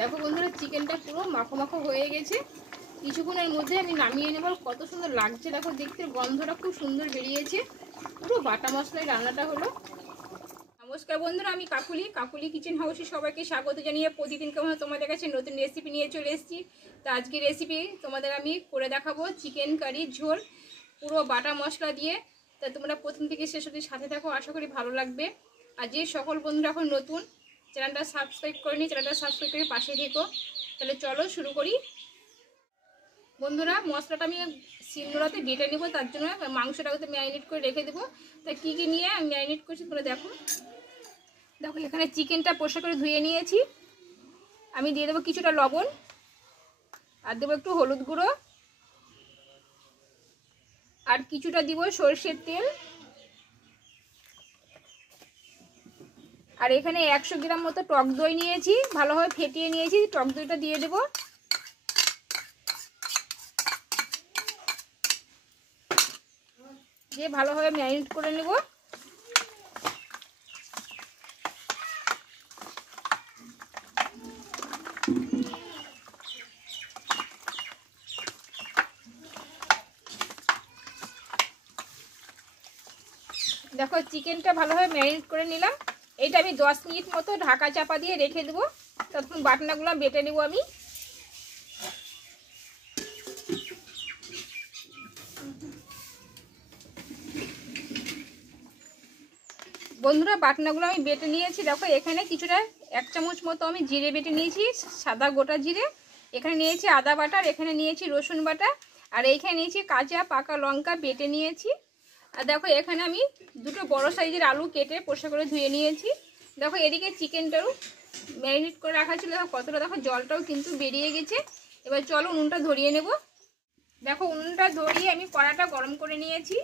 দেখো বন্ধুরা, চিকেনটা পুরো মাখো মাখো হয়ে গেছে। কিছুক্ষণের মধ্যে আমি নামিয়ে নেব। কত সুন্দর লাগছে দেখো, দেখতে গন্ধটা খুব সুন্দর বেরিয়েছে। পুরো বাটা মশলায় রান্নাটা হলো। নমস্কার বন্ধুরা, আমি কাকুলি কিচেন হাউসে সবাইকে স্বাগত জানিয়ে প্রতিদিন কেমন তোমাদের কাছে নতুন রেসিপি নিয়ে চলে এসেছি। তো আজকে রেসিপি তোমাদের আমি করে দেখাবো চিকেন কারির ঝোল, পুরো বাটা মশলা দিয়ে। তা তোমরা প্রথম থেকে শেষ অবধি সাথে থাকো, আশা করি ভালো লাগবে। আর যে সকল বন্ধুরা এখন নতুন, চ্যানেলটা সাবস্ক্রাইব করেনি, চ্যানেলটা সাবস্ক্রাইব করে পাশে থেকো। তাহলে চলো শুরু করি। বন্ধুরা, মশলাটা আমি শিলনোড়াতে বেটে নেবো, তার জন্য মাংসটাকে ম্যারিনেট করে রেখে দেবো। তা কী কী নিয়ে আমি ম্যারিনেট করছি তোমরা দেখো। এখানে চিকেনটা পরিষ্কার করে ধুয়ে নিয়েছি। আমি দিয়ে দেবো কিছুটা লবণ, আর দেবো একটু হলুদ গুঁড়ো, আর কিছুটা দিব সরষের তেল। আর এখানে 100 গ্রাম মতো টক দই নিয়েছি, ভালোভাবে ফেটিয়ে নিয়েছি। টক দইটা দিয়ে দেবো। দিয়ে ভালোভাবে ম্যারিনেট করে নেব। দেখো চিকেনটা ভালোভাবে ম্যারিনেট করে নিলাম। এইটা আমি 10 মিনিট মতো ঢাকা চাপা দিয়ে রেখে দেবো। তখন বাটনাগুলো বেটে নেব আমি। বন্ধুরা, বাটনাগুলো আমি বেটে নিয়েছি। দেখো এখানে কিছুটা 1 চামচ মতো আমি জিরে বেটে নিয়েছি, সাদা গোটা জিরে। এখানে নিয়েছি আদা বাটা, এখানে নিয়েছি রসুন বাটা, আর এইখানে নিয়েছি কাঁচা পাকা লঙ্কা বেটে নিয়েছি। আর দেখো এখানে আমি দুটো বড় সাইজের আলু কেটে পরিষ্কার করে ধুয়ে নিয়েছি। দেখো এদিকে চিকেনটাও ম্যারিনেট করে রাখা ছিল, দেখো কতটা, দেখো জলটাও কিন্তু বেরিয়ে গেছে। এবার চলো উনুনটা ধরিয়ে নেব। দেখো উনুনটা ধরিয়ে আমি কড়াটা গরম করে নিয়েছি।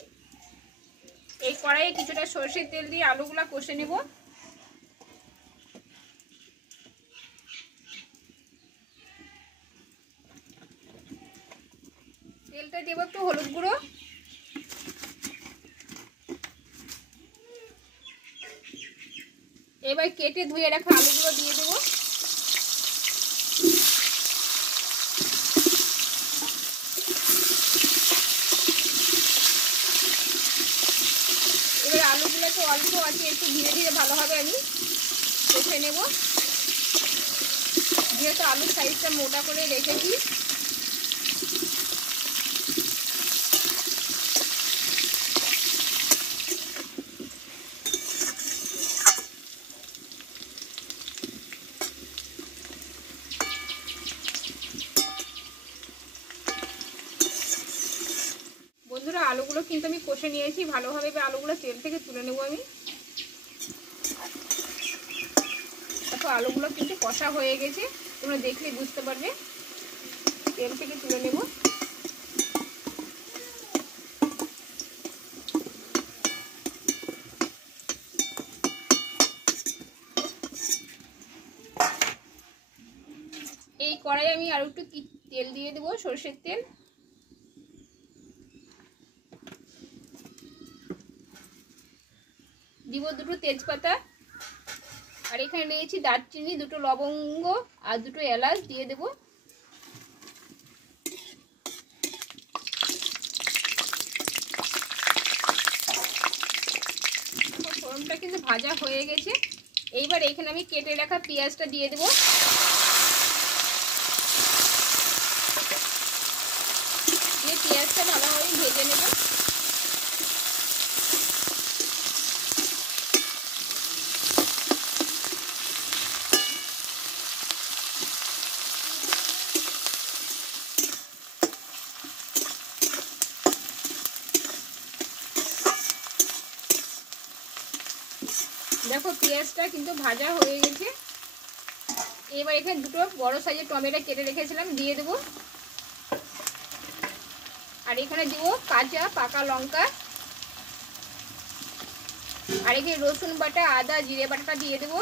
এই কড়াইয়ে কিছুটা সরষের তেল দিয়ে আলুগুলা কষে নেব। তেলটা দেবো একটু হলুদ গুঁড়ো, এবার কেটে ধুয়ে রাখা আলুগুলো দিয়ে দেবো। এবার আলুগুলোকে অল্প আছে একটু ধীরে ধীরে ভালোভাবে আমি কষে নেব। যেহেতু আলুর সাইজটা মোটা করে রেখেছি। বন্ধুরা, আলুগুলো কিন্তু আমি কষে নিয়েছি ভালোভাবে। এবার আলুগুলো তেল থেকে তুলে নেব আমি। দেখো আলুগুলো কিন্তু কষা হয়ে গেছে, তোমরা দেখলে বুঝতে পারবে। তেল থেকে তুলে নেব। এই কড়াই আমি আর একটু তেল দিয়ে দেবো, সরষের তেল। দিব দুটো তেজপাতা, আর এখানে নিয়েছি দারচিনি, দুটো লবঙ্গ আর দুটো এলাচ দিয়ে দেব। ফোড়নটা কিন্তু ভাজা হয়ে গেছে। এইবার এখানে আমি কেটে রাখা পেঁয়াজটা দিয়ে দেব। দিয়ে পেঁয়াজটা ভালোভাবে ভেজে নেব। দেখো পেঁয়াজটা কিন্তু ভাজা হয়ে গেছে। এবার এখানে দুটো বড় সাইজের টমেটো কেটে রেখেছিলাম দিয়ে দেবো। আর এখানে দিব কাঁচা পাকা লঙ্কা, আর এখানে রসুন বাটা, আদা জিরে বাটাটা দিয়ে দেবো।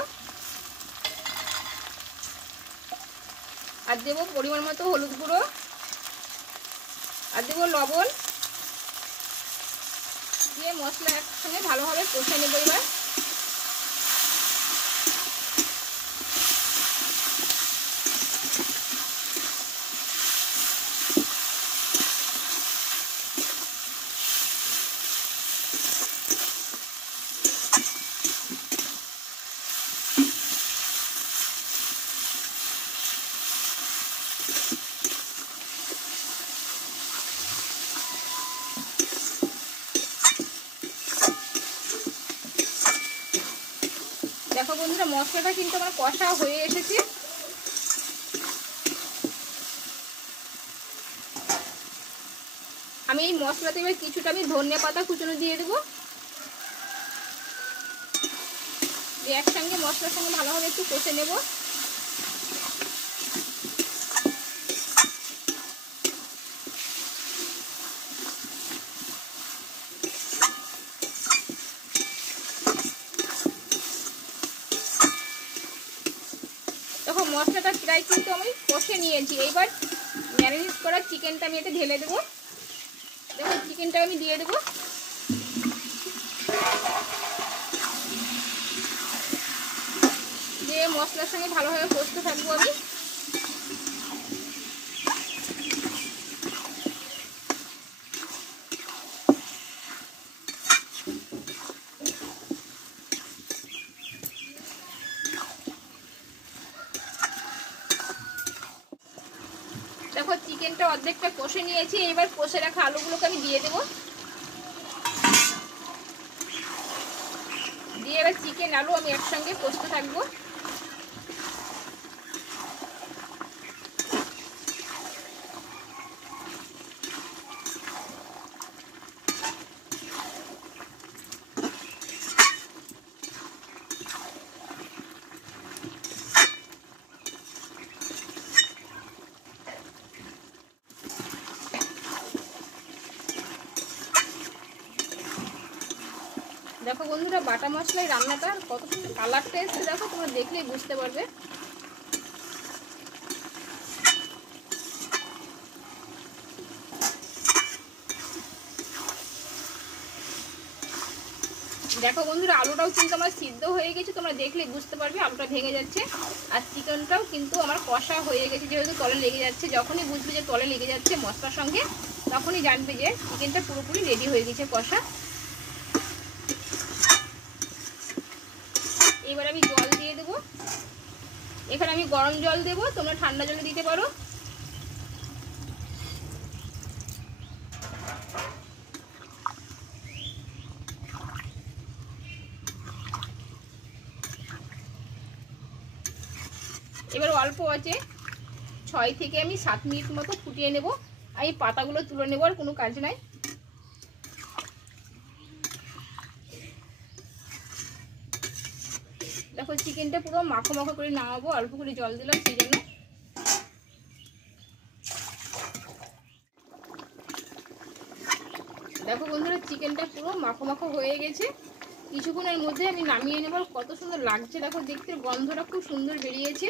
আর দেবো পরিমাণ মতো হলুদ গুঁড়ো, আর দেবো লবণ। দিয়ে মশলা একসঙ্গে ভালোভাবে কষে নেবো। এবার বন্ধুরা মশলাটা কিন্তু আমার কষা হয়ে এসেছে। আমি এই মশলাতে এবার কিছুটা আমি ধনিয়া পাতা কুচনো দিয়ে দেবো। একসঙ্গে মশলার সঙ্গে ভালোভাবে একটু কষে নেব। দেখো মশলাটা প্রায় কিন্তু আমি কষে নিয়েছি। এইবার ম্যারিনেট করা চিকেনটা আমি এতে ঢেলে দেবো। দেখো চিকেনটা আমি দিয়ে দেবো। দিয়ে মশলার সঙ্গে ভালোভাবে কষতে থাকবো আমি। দেখো চিকেনটা অর্ধেকটা কষে নিয়েছি। এবার কষে রাখা আলুগুলোকে আমি দিয়ে দেবো। দিয়ে এবার চিকেন আলু আমি একসঙ্গে কষতে থাকবো। দেখো বন্ধুরা বাটা মশলায় রান্নাটা কত সুন্দর কালারটা এসছে, দেখো তোমরা দেখলেই বুঝতে পারবে। দেখো বন্ধুরা আলুটাও কিন্তু আমার সিদ্ধ হয়ে গেছে, তোমরা দেখলেই বুঝতে পারবে আলুটা ভেঙে যাচ্ছে। আর চিকেনটাও কিন্তু আমার কষা হয়ে গেছে, যেহেতু তলে লেগে যাচ্ছে। যখনই বুঝবে যে তলে লেগে যাচ্ছে মশলার সঙ্গে, তখনই জানবে যে চিকেনটা পুরোপুরি রেডি হয়ে গেছে কষা। এবার আমি জল দিয়ে দেবো। এখানে আমি গরম জল দেবো, তোমরা ঠান্ডা জলে দিতে পারো। এবার অল্প আছে 6 থেকে আমি 7 মিনিট মতো ফুটিয়ে নেব। আর এই পাতাগুলো তুলে নেব, আর কোনো কাজ নাই। দেখো চিকেনটা পুরো মাখো মাখো করে নামাবো, অল্প করে জল দিলাম সেই জন্য। দেখো বন্ধুরা চিকেনটা পুরো মাখো মাখো হয়ে গেছে। কিছুক্ষণের মধ্যে আমি নামিয়ে নেব। কত সুন্দর লাগছে দেখো দেখতে, গন্ধটা খুব সুন্দর বেরিয়েছে।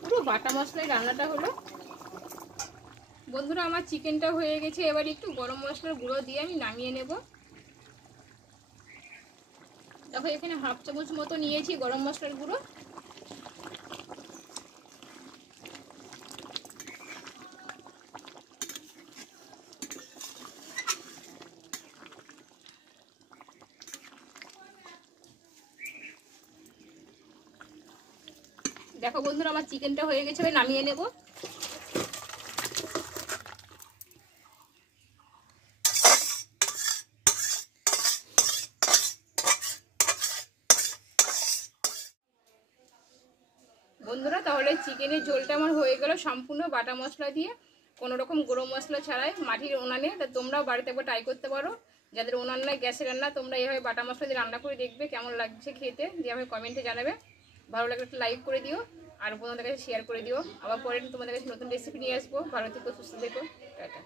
পুরো বাটা মশলায় রান্নাটা হলো। বন্ধুরা আমার চিকেনটা হয়ে গেছে। এবার একটু গরম মশলার গুঁড়ো দিয়ে আমি নামিয়ে নেব। দেখো এখানে হাফ চামচ মতো নিয়েছি গরম মশলার গুঁড়ো। দেখো বন্ধুরা আমার চিকেনটা হয়ে গেছে, এবার নামিয়ে নেব। বন্ধুরা তাহলে চিকেনের ঝোলটা আমার হয়ে গেল সম্পূর্ণ বাটা মশলা দিয়ে, কোনো রকম গরম মশলা ছাড়াই, মাটির উনানে। তা তোমরাও বাড়িতে একবার ট্রাই করতে পারো। যাদের উনান নাই, গ্যাসের রান্না, তোমরা এইভাবে বাটা মশলা দিয়ে রান্না করে দেখবে কেমন লাগছে খেতে, দিয়ে আমাকে কমেন্টে জানাবে। ভালো লাগলে একটা লাইক করে দিও, আর তোমাদের কাছে শেয়ার করে দিও। আবার পরে তোমাদের কাছে নতুন রেসিপি নিয়ে আসবো। ভালো থেকো, সুস্থ থেকো, টাটা।